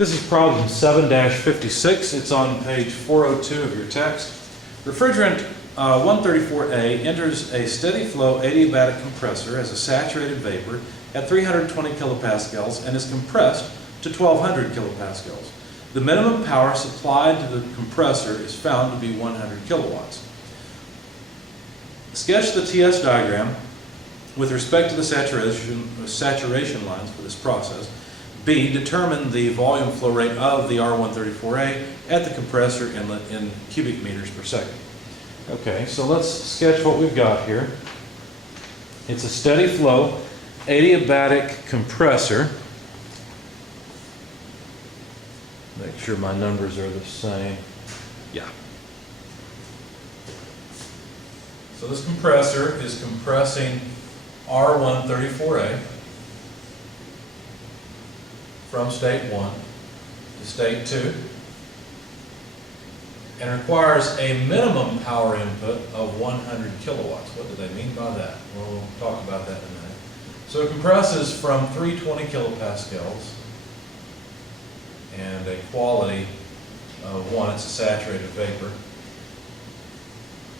This is problem 7-56. It's on page 402 of your text. Refrigerant 134A enters a steady flow adiabatic compressor as a saturated vapor at 320 kilopascals and is compressed to 1200 kilopascals. The minimum power supplied to the compressor is found to be 100 kilowatts. Sketch the TS diagram with respect to the saturation lines for this process. B, determine the volume flow rate of the R134A at the compressor inlet in cubic meters per second. Okay, so let's sketch what we've got here. It's a steady flow adiabatic compressor. Make sure my numbers are the same. Yeah. So this compressor is compressing R134A from state 1 to state 2 and requires a minimum power input of 100 kilowatts. What do they mean by that? Well, we'll talk about that in a minute. So it compresses from 320 kilopascals and a quality of 1, it's a saturated vapor,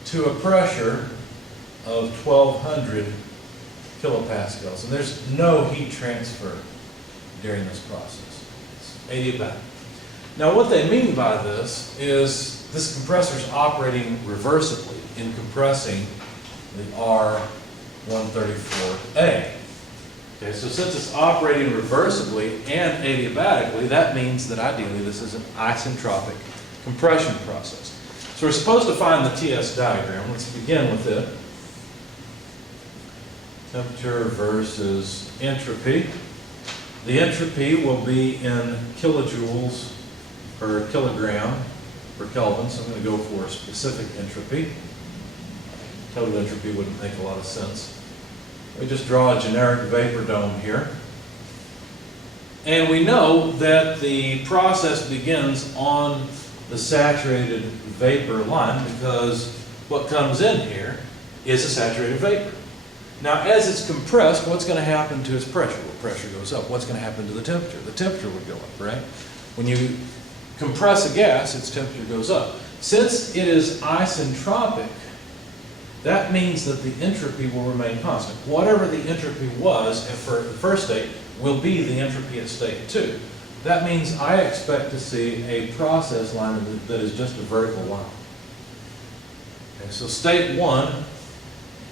to a pressure of 1200 kilopascals. And there's no heat transfer during this process. It's adiabatic. Now what they mean by this is this compressor is operating reversibly in compressing the R134A. Okay, so since it's operating reversibly and adiabatically, that means that ideally this is an isentropic compression process. So we're supposed to find the TS diagram. Let's begin with it. Temperature versus entropy. The entropy will be in kilojoules per kilogram per Kelvin, so I'm going to go for a specific entropy. Total entropy wouldn't make a lot of sense. We just draw a generic vapor dome here. And we know that the process begins on the saturated vapor line because what comes in here is a saturated vapor. Now, as it's compressed, what's going to happen to its pressure? Well, pressure goes up. What's going to happen to the temperature? The temperature would go up, right? When you compress a gas, its temperature goes up. Since it is isentropic, that means that the entropy will remain constant. Whatever the entropy was for the first state will be the entropy at state 2. That means I expect to see a process line that is just a vertical line. Okay, so state 1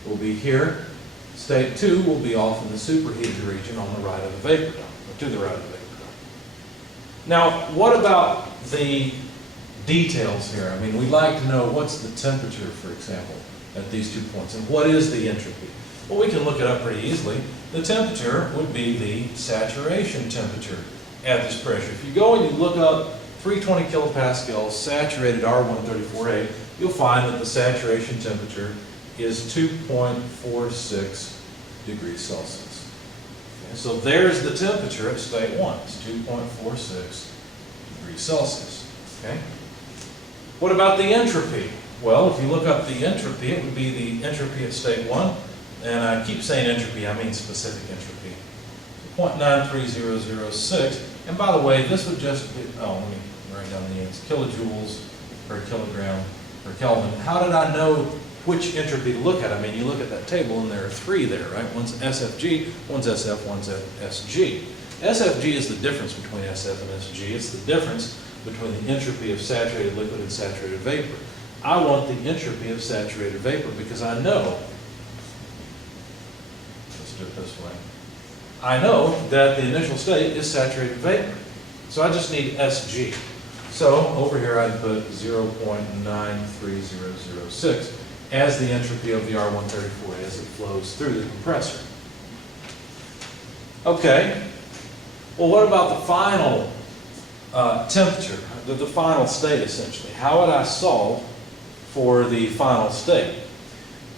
will be here. State 2 will be off in the superheated region on the right of the vapor dome, or to the right of the vapor dome. Now, what about the details here? I mean, we like to know what's the temperature, for example, at these 2 points, and what is the entropy? Well, we can look it up pretty easily. The temperature would be the saturation temperature at this pressure. If you go and you look up 320 kilopascals saturated R134A, you'll find that the saturation temperature is 2.46 degrees Celsius. Okay, so there's the temperature at state 1. It's 2.46 degrees Celsius. Okay? What about the entropy? Well, if you look up the entropy, it would be the entropy at state 1. And I keep saying entropy, I mean specific entropy. 0.93006. And by the way, this would just be, let me write down the units, kilojoules per kilogram per Kelvin. How did I know which entropy to look at? I mean, you look at that table and there are 3 there, right? One's SFG, one's SF, one's SG. SFG is the difference between SF and SG. It's the difference between the entropy of saturated liquid and saturated vapor. I want the entropy of saturated vapor because I know, let's do it this way, I know that the initial state is saturated vapor. So I just need SG. So over here I'd put 0.93006 as the entropy of the R134A as it flows through the compressor. Okay, well what about the final temperature, the final state essentially? How would I solve for the final state?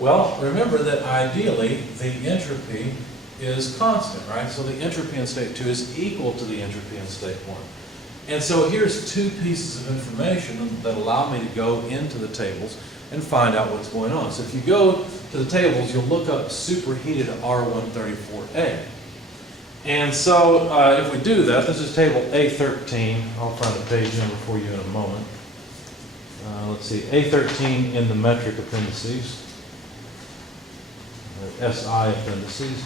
Well, remember that ideally the entropy is constant, right? So the entropy in state 2 is equal to the entropy in state 1. And so here's 2 pieces of information that allow me to go into the tables and find out what's going on. So if you go to the tables, you'll look up superheated R134A. And so if we do that, this is table A13. I'll find the page number for you in a moment. Let's see, A13 in the metric appendices, or SI appendices.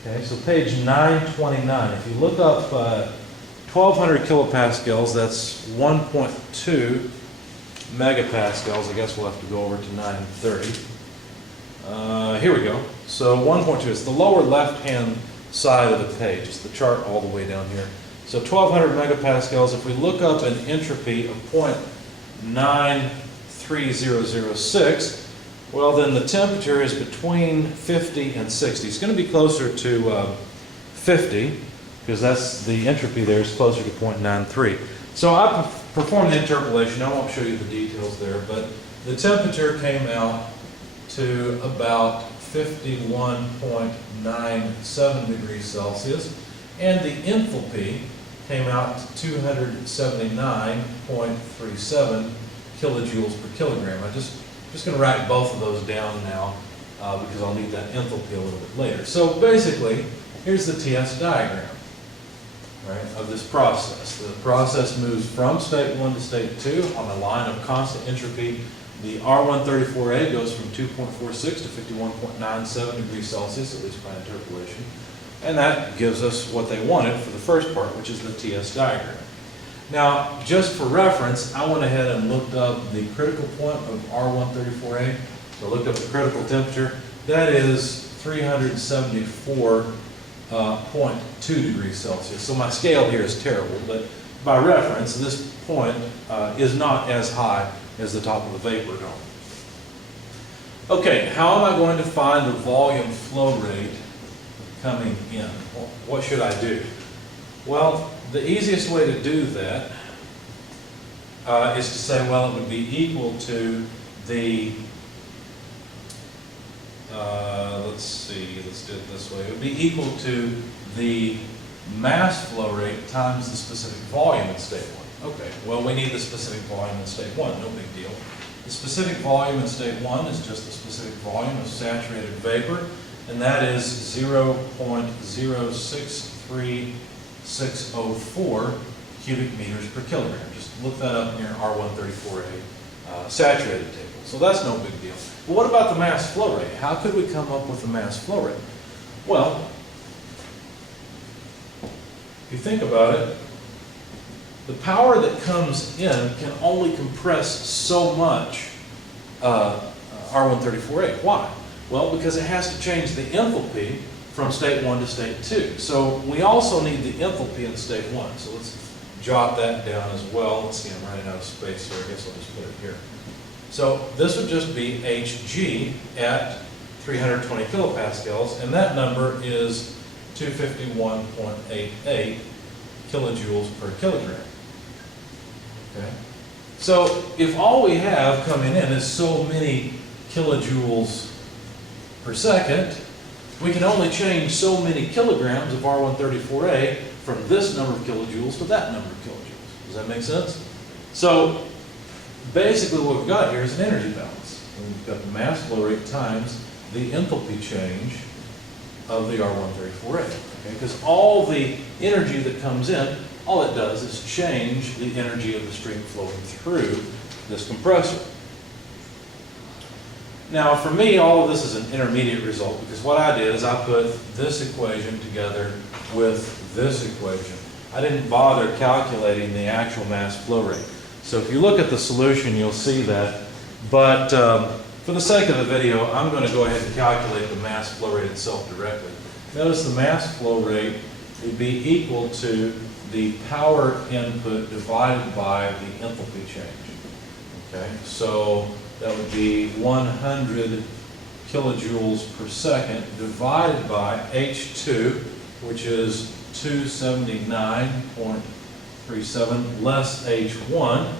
Okay, so page 929. If you look up 1200 kilopascals, that's 1.2 megapascals. I guess we'll have to go over to 930. Here we go. So 1.2 is the lower left-hand side of the page. It's the chart all the way down here. So 1200 megapascals, if we look up an entropy of 0.93006, well then the temperature is between 50 and 60. It's going to be closer to 50, because that's the entropy there is closer to 0.93. So I performed the interpolation. I won't show you the details there, but the temperature came out to about 51.97 degrees Celsius, and the enthalpy came out to 279.37 kilojoules per kilogram. I'm just going to write both of those down now because I'll need that enthalpy a little bit later. So basically, here's the TS diagram, right, of this process. The process moves from state 1 to state 2 on a line of constant entropy. The R134A goes from 2.46 to 51.97 degrees Celsius, at least by interpolation. And that gives us what they wanted for the first part, which is the TS diagram. Now, just for reference, I went ahead and looked up the critical point of R134A. So I looked up the critical temperature. That is 374.2 degrees Celsius. So my scale here is terrible, but by reference, this point is not as high as the top of the vapor dome. Okay, how am I going to find the volume flow rate coming in? What should I do? Well, the easiest way to do that is to say, well, it would be equal to the, let's do it this way. It would be equal to the mass flow rate times the specific volume in state 1. Okay, well, we need the specific volume in state 1, no big deal. The specific volume in state 1 is just the specific volume of saturated vapor, and that is 0.063604 cubic meters per kilogram. Just look that up in your R134A saturated table. So that's no big deal. But what about the mass flow rate? How could we come up with the mass flow rate? Well, if you think about it, the power that comes in can only compress so much R134A. Why? Well, because it has to change the enthalpy from state 1 to state 2. So we also need the enthalpy in state 1. So let's jot that down as well. Let's see, I'm running out of space here. I guess I'll just put it here. So this would just be Hg at 320 kilopascals, and that number is 251.88 kilojoules per kilogram. Okay. So if all we have coming in is so many kilojoules per second, we can only change so many kilograms of R134A from this number of kilojoules to that number of kilojoules. Does that make sense? So basically what we've got here is an energy balance. We've got the mass flow rate times the enthalpy change of the R134A. Okay? Because all the energy that comes in, all it does is change the energy of the stream flowing through this compressor. Now, for me, all of this is an intermediate result, because what I did is I put this equation together with this equation. I didn't bother calculating the actual mass flow rate. So if you look at the solution, you'll see that. But for the sake of the video, I'm going to go ahead and calculate the mass flow rate itself directly. Notice the mass flow rate would be equal to the power input divided by the enthalpy change. Okay, so that would be 100 kilojoules per second divided by H2, which is 279.37, less H1,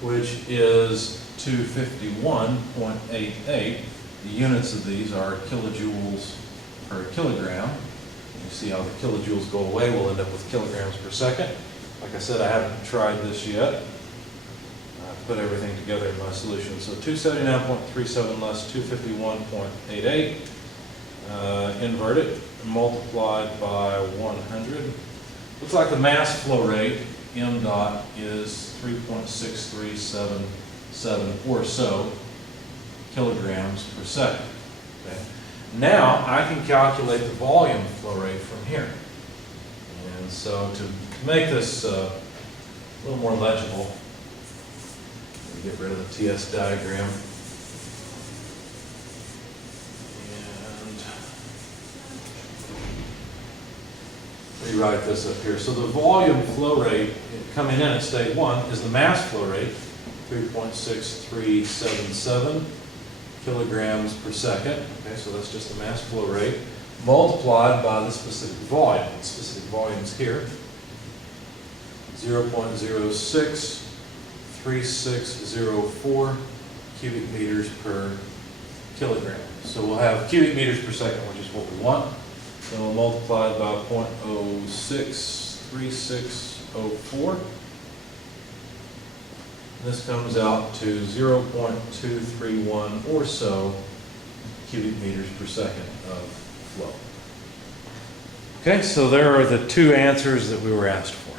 which is 251.88. The units of these are kilojoules per kilogram. You see how the kilojoules go away, we'll end up with kilograms per second. Like I said, I haven't tried this yet. Put everything together in my solution. So 279.37 less 251.88 invert it, multiplied by 100. Looks like the mass flow rate, m dot, is 3.6377 or so kilograms per second. Okay? Now I can calculate the volume flow rate from here. And so to make this a little more legible, let me get rid of the TS diagram. Rewrite this up here. So the volume flow rate coming in at state 1 is the mass flow rate, 3.6377 kilograms per second. Okay, so that's just the mass flow rate multiplied by the specific volume. The specific volume is here, 0.063604 cubic meters per kilogram. So we'll have cubic meters per second, which is what we want. So we'll multiply it by 0.063604. This comes out to 0.231 or so cubic meters per second of flow. Okay, so there are the two answers that we were asked for.